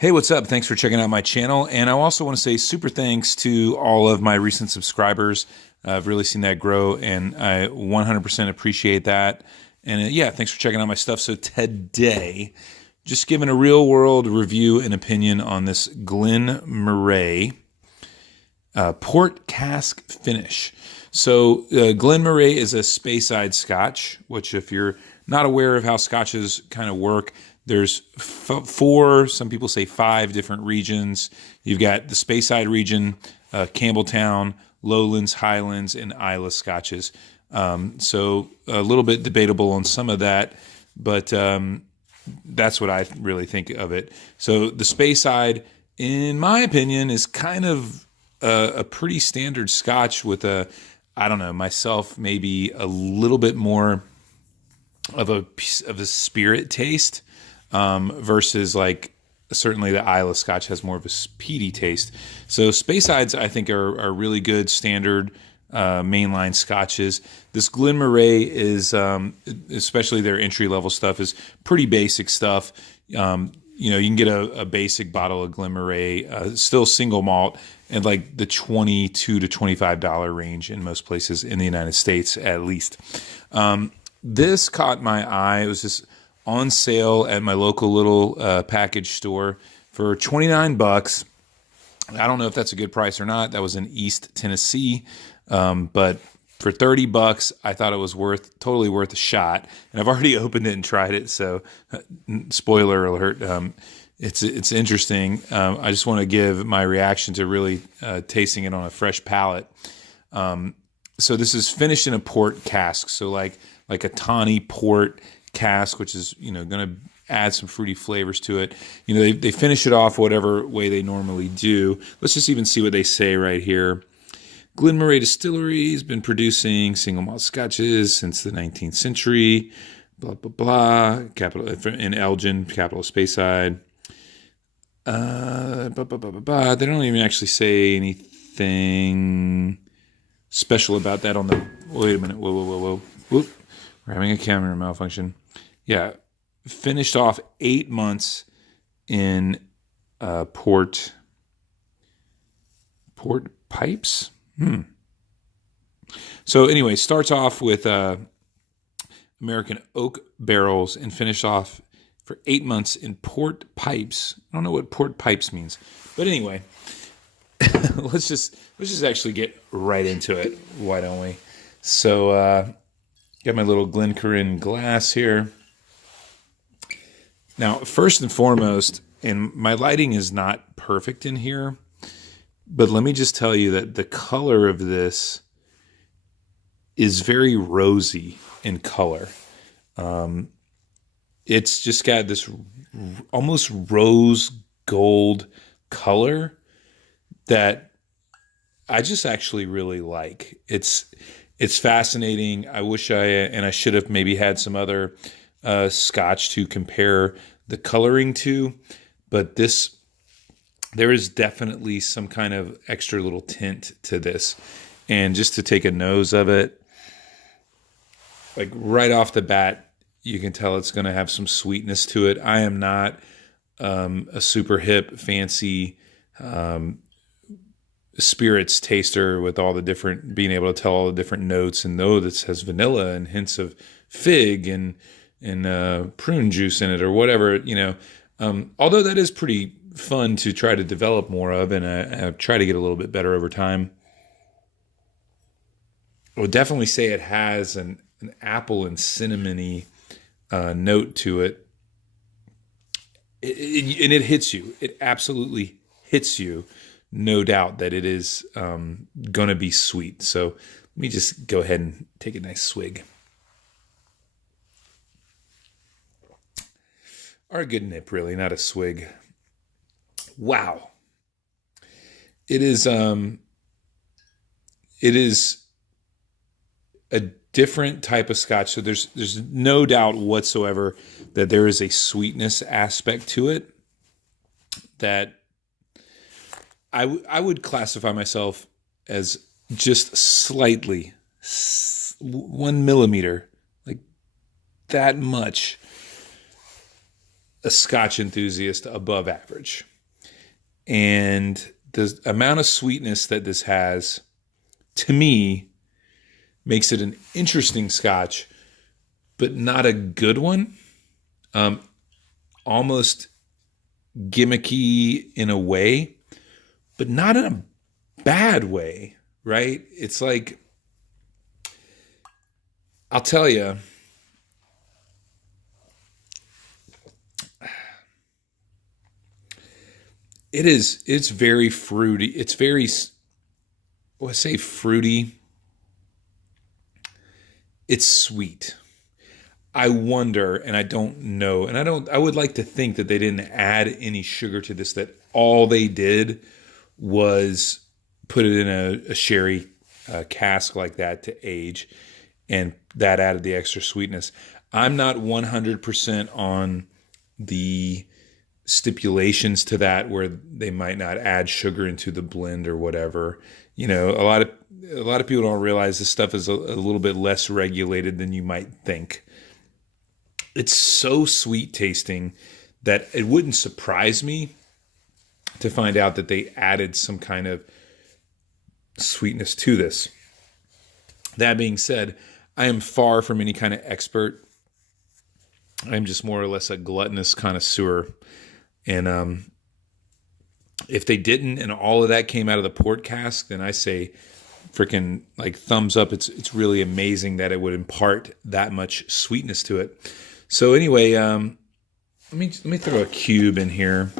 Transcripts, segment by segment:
Hey, what's up? Thanks for checking out my channel. And I also want to say super thanks to all of my recent subscribers. I've really seen that grow and I 100% appreciate that. And yeah, thanks for checking out my stuff. So today, just giving a real world review and opinion on this Glen Moray port cask finish. So Glen Moray is a Speyside Scotch, which if you're not aware of how Scotches kind of work, there's four, some people say five different regions. You've got the Speyside region, Campbelltown, Lowlands, Highlands, and Islay Scotches. So a little bit debatable on some of that, but that's what I really think of it. So the Speyside, in my opinion, is kind of a pretty standard Scotch with I don't know, myself, maybe a little bit more of a spirit taste versus like certainly the Islay Scotch has more of a peaty taste. So Speysides I think are really good standard mainline Scotches. This Glen Moray is especially their entry level stuff is pretty basic stuff. You can get a basic bottle of Glen Moray, still single malt, and like the $22 to $25 range in most places in the United States, at least. This caught my eye. It was just on sale at my local little package store for $29. I don't know if that's a good price or not. That was in East Tennessee, but for $30, I thought it was totally worth a shot. And I've already opened it and tried it, so spoiler alert. It's interesting. I just want to give my reaction to really tasting it on a fresh palate. So this is finished in a port cask, so like a tawny port cask, which is going to add some fruity flavors to it. They finish it off whatever way they normally do. Let's just even see what they say right here. Glen Moray Distillery has been producing single malt scotches since the 19th century. Blah blah blah. Capital in Elgin, capital of Speyside. They don't even actually say anything special about that on the. Wait a minute. Whoa. Whoop. We're having a camera malfunction. Yeah, finished off 8 months in port pipes. So anyway, starts off with American oak barrels and finish off for 8 months in port pipes. I don't know what port pipes means, but anyway, let's just actually get right into it. Why don't we? So got my little Glencairn glass here. Now, first and foremost, and my lighting is not perfect in here, but let me just tell you that the color of this is very rosy in color. It's just got this almost rose gold color that I just actually really like. It's fascinating. I wish I should have maybe had some other Scotch to compare the coloring to, but there is definitely some kind of extra little tint to this. And just to take a nose of it, like right off the bat, you can tell it's going to have some sweetness to it. I am not a super hip, fancy spirits taster with all the different, being able to tell all the different notes and know this has vanilla and hints of fig and prune juice in it or whatever, although that is pretty fun to try to develop more of, and I try to get a little bit better over time. I would definitely say it has an apple and cinnamony note to it. And it hits you. It absolutely hits you. No doubt that it is going to be sweet. So let me just go ahead and take a nice swig. Or a good nip, really, not a swig. Wow. It is a different type of Scotch. So there's no doubt whatsoever that there is a sweetness aspect to it that I would classify myself as just slightly 1 millimeter, like that much a Scotch enthusiast above average. And the amount of sweetness that this has, to me, makes it an interesting Scotch, but not a good one. Almost gimmicky in a way, but not in a bad way, right? It's like, I'll tell you, it's very fruity. It's very, well, I say fruity. It's sweet. I wonder, and I don't know, and I would like to think that they didn't add any sugar to this, that all they did was put it in a sherry cask like that to age, and that added the extra sweetness. I'm not 100% on the stipulations to that, where they might not add sugar into the blend or whatever. You know, a lot of people don't realize this stuff is a little bit less regulated than you might think. It's so sweet tasting that it wouldn't surprise me to find out that they added some kind of sweetness to this. That being said, I am far from any kind of expert. I'm just more or less a gluttonous connoisseur. And if they didn't, and all of that came out of the port cask, then I say freaking like thumbs up. It's really amazing that it would impart that much sweetness to it. So anyway, let me throw a cube in here.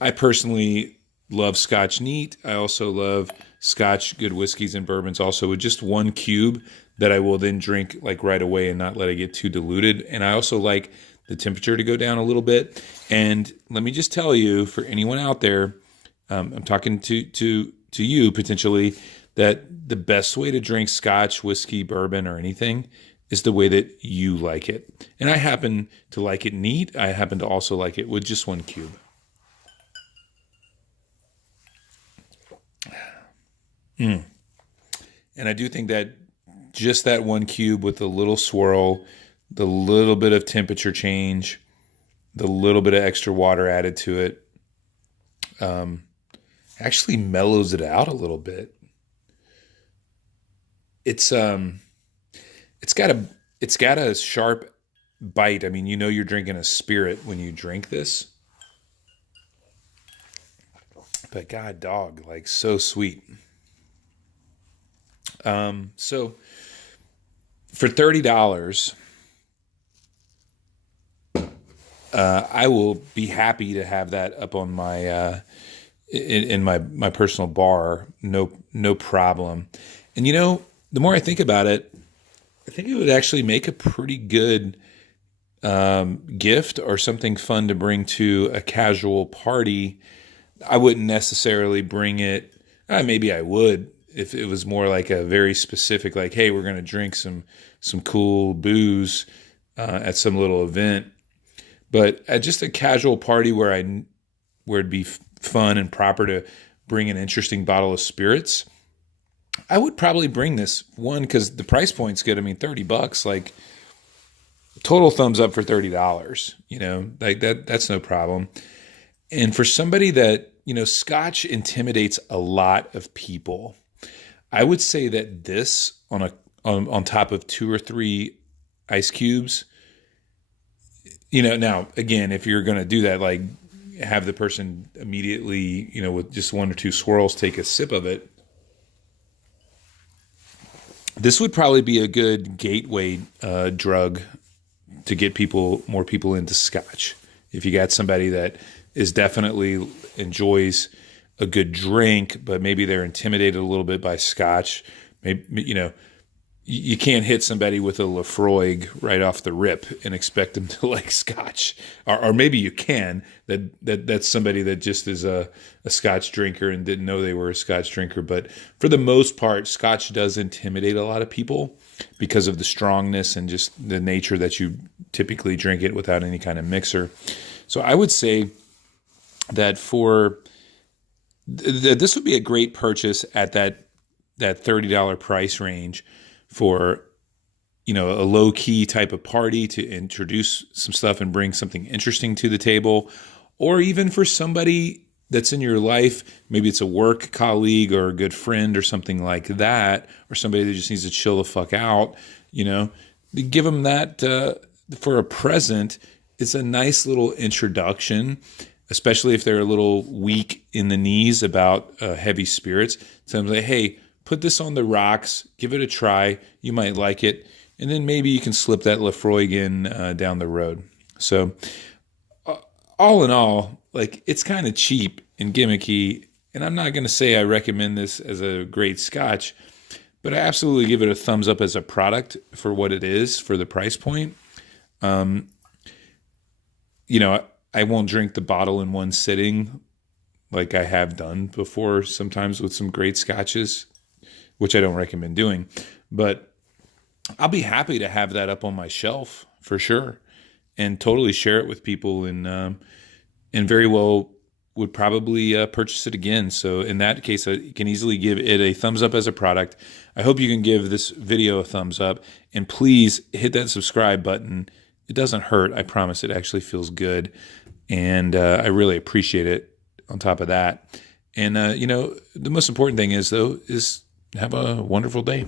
I personally love Scotch neat. I also love Scotch good whiskeys and bourbons also, with just one cube that I will then drink like right away and not let it get too diluted. And I also like the temperature to go down a little bit. And let me just tell you, for anyone out there, I'm talking to you potentially, that the best way to drink Scotch, whiskey, bourbon, or anything is the way that you like it. And I happen to like it neat. I happen to also like it with just one cube. And I do think that just that one cube with a little swirl, the little bit of temperature change, the little bit of extra water added to it, actually mellows it out a little bit. It's got a sharp bite. I mean, you know, you're drinking a spirit when you drink this. But God dog, like so sweet. So for $30, I will be happy to have that up on my in my personal bar. No problem. And you know, the more I think about it, I think it would actually make a pretty good gift or something fun to bring to a casual party. I wouldn't necessarily bring it. Maybe I would if it was more like a very specific, like, hey, we're going to drink some cool booze at some little event. But at just a casual party where it'd be fun and proper to bring an interesting bottle of spirits, I would probably bring this one because the price point's good. I mean, $30, like total thumbs up for $30. You know, like that's no problem. And for somebody that, you know, Scotch intimidates a lot of people, I would say that this on top of 2 or 3 ice cubes, you know, now again, if you're going to do that, like have the person immediately, you know, with just 1 or 2 swirls, take a sip of it. This would probably be a good gateway drug to get more people into Scotch. If you got somebody that is definitely enjoys a good drink, but maybe they're intimidated a little bit by Scotch, maybe, you know, you can't hit somebody with a Lafroig right off the rip and expect them to like Scotch, or maybe you can. That's somebody that just is a Scotch drinker and didn't know they were a Scotch drinker. But for the most part, Scotch does intimidate a lot of people because of the strongness and just the nature that you typically drink it without any kind of mixer. So I would say that this would be a great purchase at that $30 price range for a low key type of party to introduce some stuff and bring something interesting to the table, or even for somebody that's in your life. Maybe it's a work colleague or a good friend or something like that, or somebody that just needs to chill the fuck out, give them that for a present. It's a nice little introduction, especially if they're a little weak in the knees about heavy spirits. So I'm like, hey, put this on the rocks, give it a try. You might like it. And then maybe you can slip that Lafroigan down the road. So all in all, like, it's kind of cheap and gimmicky. And I'm not going to say I recommend this as a great Scotch, but I absolutely give it a thumbs up as a product for what it is, for the price point. I won't drink the bottle in one sitting like I have done before sometimes with some great Scotches, which I don't recommend doing. But I'll be happy to have that up on my shelf for sure, and totally share it with people, and very well would probably purchase it again. So in that case, I can easily give it a thumbs up as a product. I hope you can give this video a thumbs up, and please hit that subscribe button. It doesn't hurt. I promise. It actually feels good, and I really appreciate it on top of that. And, the most important thing is have a wonderful day.